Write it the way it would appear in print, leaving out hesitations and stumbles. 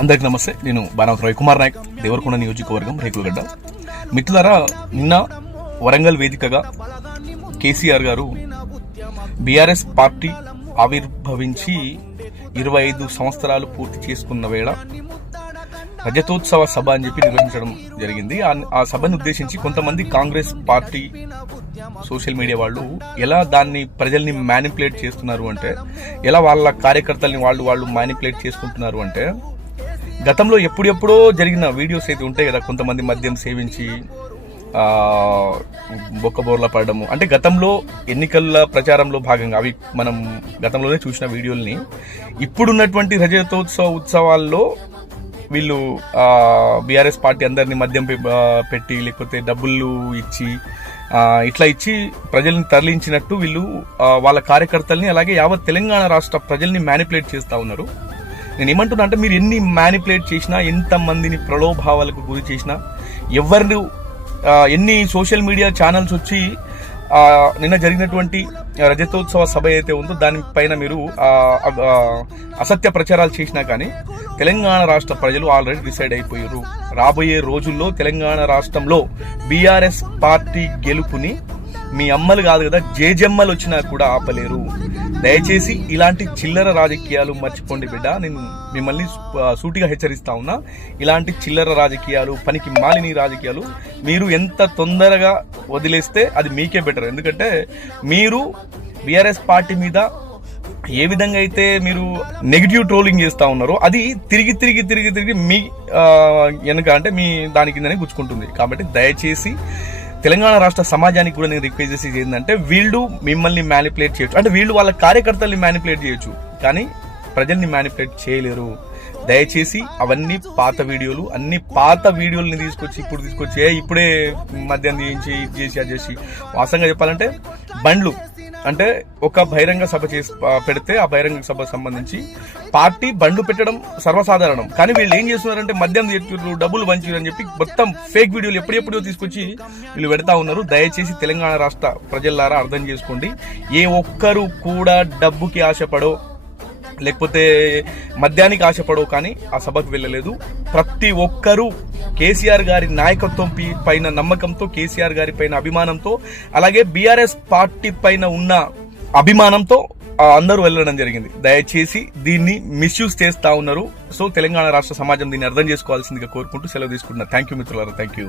అందరికి నమస్తే. నేను బాణావతి రవికుమార్ నాయక్, దేవరకొండ నియోజకవర్గం, రేకులగడ్డ. మిత్రులారా, నిన్న వరంగల్ వేదికగా కేసీఆర్ గారు బీఆర్ఎస్ పార్టీ ఆవిర్భవించి 25 సంవత్సరాలు పూర్తి చేసుకున్న వేళ రజతోత్సవ సభ అని చెప్పి నిర్వహించడం జరిగింది. ఆ సభను ఉద్దేశించి కొంతమంది కాంగ్రెస్ పార్టీ సోషల్ మీడియా వాళ్ళు ఎలా దాన్ని ప్రజల్ని మ్యానిపులేట్ చేస్తున్నారు అంటే, ఎలా వాళ్ళ కార్యకర్తల్ని వాళ్ళు మ్యానిపులేట్ చేసుకుంటున్నారు అంటే, గతంలో ఎప్పుడెప్పుడో జరిగిన వీడియోస్ అయితే ఉంటాయి కదా, కొంతమంది మద్యం సేవించి బొక్కబోర్ల పడడము, అంటే గతంలో ఎన్నికల ప్రచారంలో భాగంగా అవి మనం గతంలోనే చూసిన వీడియోల్ని ఇప్పుడున్నటువంటి రజతోత్సవ ఉత్సవాల్లో వీళ్ళు బీఆర్ఎస్ పార్టీ అందరినీ మద్యం పెట్టి లేకపోతే డబ్బులు ఇచ్చి ఇట్లా ఇచ్చి ప్రజల్ని తరలించినట్టు వీళ్ళు వాళ్ళ కార్యకర్తల్ని అలాగే యావత్ తెలంగాణ రాష్ట్ర ప్రజల్ని మ్యానిపులేట్ చేస్తూ ఉన్నారు. నేను ఏమంటున్నా అంటే, మీరు ఎన్ని మ్యానిపులేట్ చేసినా, ఎంతమందిని ప్రలోభావాలకు గురి చేసినా, ఎవరు ఎన్ని సోషల్ మీడియా ఛానల్స్ వచ్చి నిన్న జరిగినటువంటి రజతోత్సవ సభ అయితే ఉందో దానిపైన మీరు అసత్య ప్రచారాలు చేసినా కానీ తెలంగాణ రాష్ట్ర ప్రజలు ఆల్రెడీ డిసైడ్ అయిపోయారు. రాబోయే రోజుల్లో తెలంగాణ రాష్ట్రంలో బీఆర్ఎస్ పార్టీ గెలుపుని మీ అమ్మలు కాదు కదా, జేజమ్మలు వచ్చినా కూడా ఆపలేరు. దయచేసి ఇలాంటి చిల్లర రాజకీయాలు మర్చిపోండి బిడ్డ. నేను మిమ్మల్ని సూటిగా హెచ్చరిస్తా ఉన్నా. ఇలాంటి చిల్లర రాజకీయాలు, పనికి మాలిన రాజకీయాలు మీరు ఎంత తొందరగా వదిలేస్తే అది మీకే బెటర్. ఎందుకంటే మీరు బీఆర్ఎస్ పార్టీ మీద ఏ విధంగా అయితే మీరు నెగిటివ్ ట్రోలింగ్ చేస్తా ఉన్నారో అది తిరిగి మీ వెనక అంటే మీ దాని కిందనే గుచ్చుకుంటుంది. కాబట్టి దయచేసి తెలంగాణ రాష్ట్ర సమాజానికి కూడా నేను రిక్వెస్ట్ చేసేది ఏంటంటే, వీళ్ళు మిమ్మల్ని మ్యానిపులేట్ చేయొచ్చు, అంటే వీళ్ళు వాళ్ళ కార్యకర్తల్ని మ్యానిపులేట్ చేయొచ్చు, కానీ ప్రజల్ని మ్యానిపులేట్ చేయలేరు. దయచేసి అవన్నీ పాత వీడియోలు, అన్ని పాత వీడియోలని తీసుకొచ్చి ఇప్పుడే మద్యం తీయించి ఇది చేసి అది చేసి, వాస్తవంగా చెప్పాలంటే బండ్లు అంటే ఒక బహిరంగ సభ పెడితే ఆ బహిరంగ సభకు సంబంధించి పార్టీ బండ్లు పెట్టడం సర్వసాధారణం. కానీ వీళ్ళు ఏం చేస్తున్నారంటే మద్యం తెచ్చారు, డబ్బులు పంచారు అని చెప్పి మొత్తం ఫేక్ వీడియోలు ఎప్పుడెప్పుడో తీసుకొచ్చి వీళ్ళు పెడతా ఉన్నారు. దయచేసి తెలంగాణ రాష్ట్ర ప్రజలారా అర్థం చేసుకోండి. ఏ ఒక్కరు కూడా డబ్బుకి ఆశపడో లేకపోతే మద్యానికి ఆశపడో కానీ ఆ సభకు వెళ్ళలేదు. ప్రతి ఒక్కరూ కేసీఆర్ గారి నాయకత్వం పైన నమ్మకంతో, కేసీఆర్ గారి పైన అభిమానంతో, అలాగే బీఆర్ఎస్ పార్టీ పైన ఉన్న అభిమానంతో అందరూ వెళ్ళడం జరిగింది. దయచేసి దీన్ని మిస్యూజ్ చేస్తా ఉన్నారు. సో తెలంగాణ రాష్ట్ర సమాజం దీన్ని అర్థం చేసుకోవాల్సిందిగా కోరుకుంటూ సెలవు తీసుకుంటున్నారు. థ్యాంక్ యూ మిత్రులారా, థ్యాంక్ యూ.